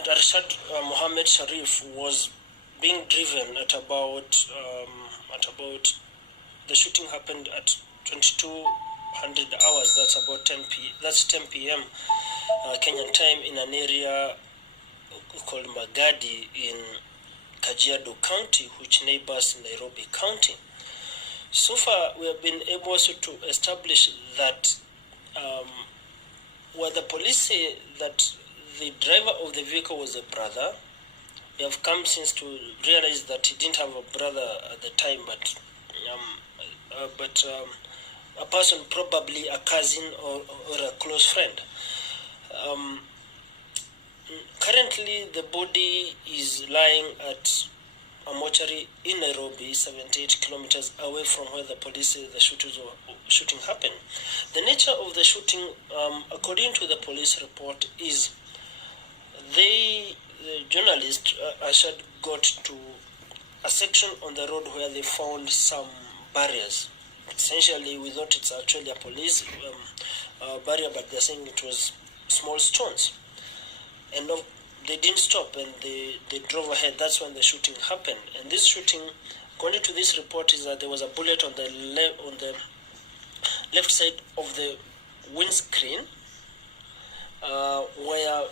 at ارشد, Mohammed Sharif was being driven at about the shooting happened at 2200 hours. That's about 10 p.m. Kenyan time in an area called Magadi in Kajiado County, which neighbors Nairobi County. So far, we have been able to establish that where the police say that the driver of the vehicle was a brother. We have come since to realize that he didn't have a brother at the time, but a person, probably a cousin or a close friend. Currently, the body is lying at a mortuary in Nairobi, 78 kilometers away from where the police say the shooting happened. The nature of the shooting, according to the police report, is the journalist ارشد got to a section on the road where they found some barriers. Essentially, we thought it's actually a police barrier, but they're saying it was small stones. And they didn't stop, and they drove ahead. That's when the shooting happened. And this shooting, according to this report, is that there was a bullet on the left side of the windscreen, where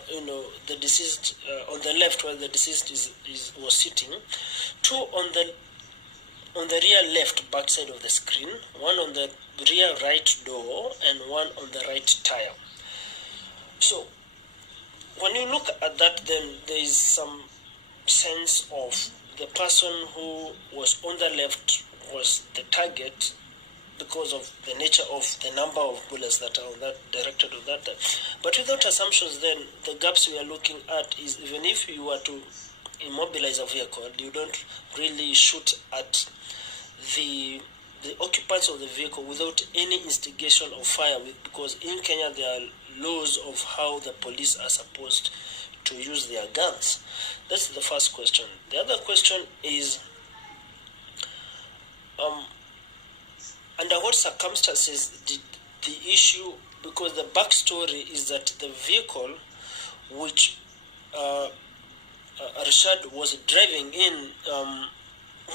the deceased on the left, where the deceased was sitting. Two on the rear left back side of the screen, one on the rear right door, and one on the right tire. So when you look at that, then there is some sense of the person who was on the left was the target because of the nature of the number of bullets that are on that directed on that. But without assumptions, then the gaps we are looking at is, even if you were to immobilize a vehicle, you don't really shoot at the occupants of the vehicle without any instigation of fire, because in Kenya there are laws of how the police are supposed to use their guns. That's the first question. The other question is, under what circumstances did the issue, because the backstory is that the vehicle which ارشد was driving in,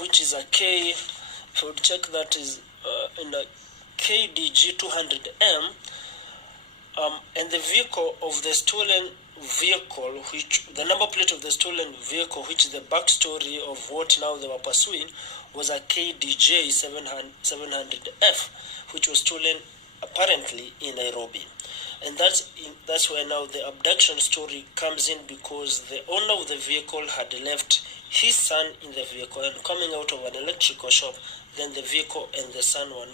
which is a if you would check, that is in a KDG 200M, and the vehicle of the stolen vehicle, which the number plate of the stolen vehicle, which is the backstory of what now they were pursuing, was a KDJ 700F, which was stolen apparently in Nairobi. And that's where now the abduction story comes in, because the owner of the vehicle had left his son in the vehicle, and coming out of an electrical shop, then the vehicle and the son were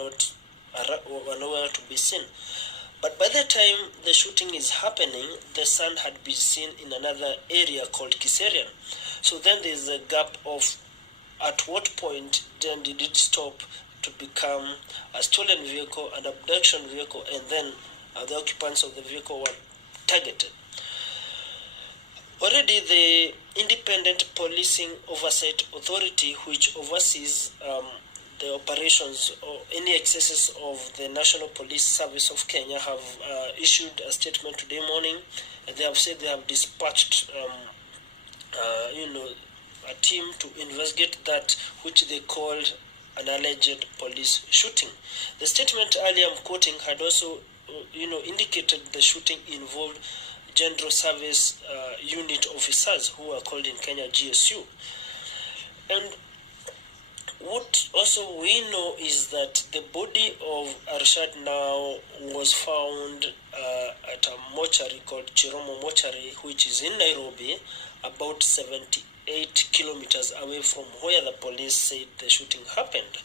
nowhere to be seen. But by the time the shooting is happening, the son had been seen in another area called Kiserian. So then there's a gap of at what point then did it stop to become a stolen vehicle, an abduction vehicle, and then the occupants of the vehicle were targeted. Already the Independent Policing Oversight Authority, which oversees the operations or any excesses of the National Police Service of Kenya, have issued a statement today morning, and they have said they have dispatched a team to investigate that which they called an alleged police shooting. The statement earlier I'm quoting had also indicated the shooting involved General Service Unit officers, who are called in Kenya GSU. And what also we know is that the body of ارشد now was found at a mortuary called Chiromo Mortuary, which is in Nairobi, about 78 kilometers away from where the police said the shooting happened.